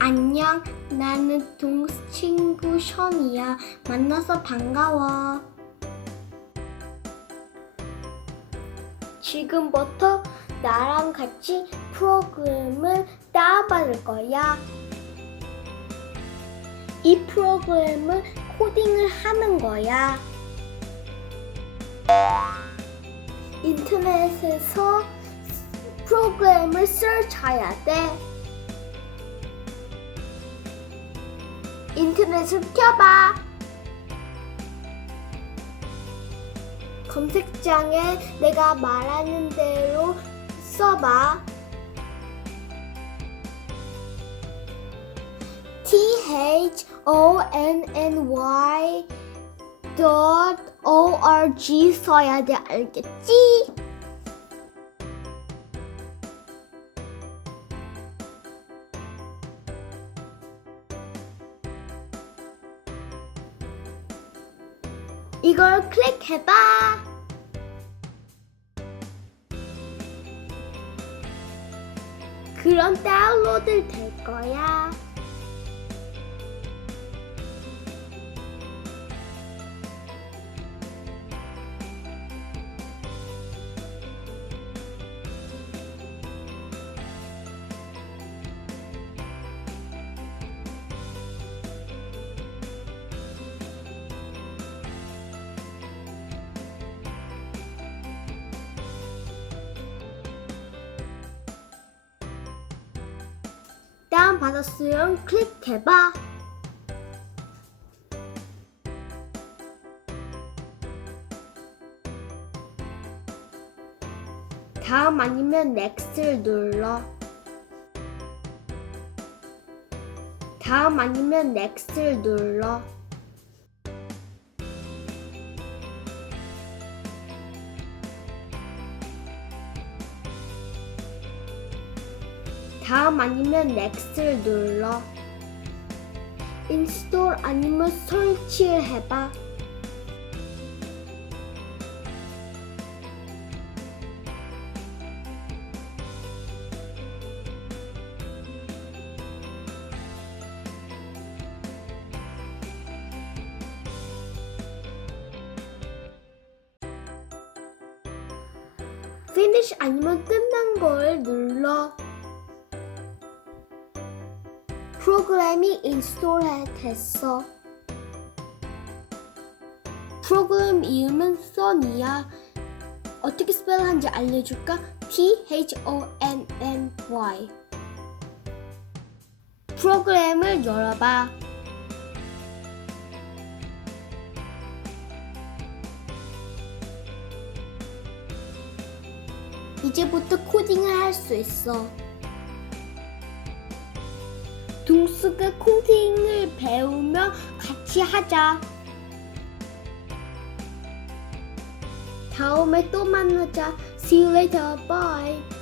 안녕, 나는 동스 친구 션이야. 만나서 반가워. 지금부터 나랑 같이 프로그램을 다운받을 거야. 이 프로그램을 코딩을 하는 거야. 인터넷에서 프로그램을 설치해야 돼. 인터넷을 켜봐. 검색창에 내가 말하는 대로 써봐. thonny.org 써야 돼, 알겠지? 이걸 클릭해봐. 그럼 다운로드 될 거야. 다운받았으면 클릭해봐. 다음 아니면 넥스트를 눌러. 다음 아니면 넥스트를 눌러. 다음 아니면 넥스트를 눌러. 인스톨 아니면 설치를 해봐. Finish 아니면 끝난 걸 눌러. 프로그램이 인스톨 됐어. 프로그램 이름은 Thonny야. 어떻게 스펠하는지 알려줄까? Thonny. 프로그램을 열어봐. 이제부터 코딩을 할 수 있어. 둥스가 코딩을 배우며 같이 하자. 다음에 또 만나자. See you later. Bye.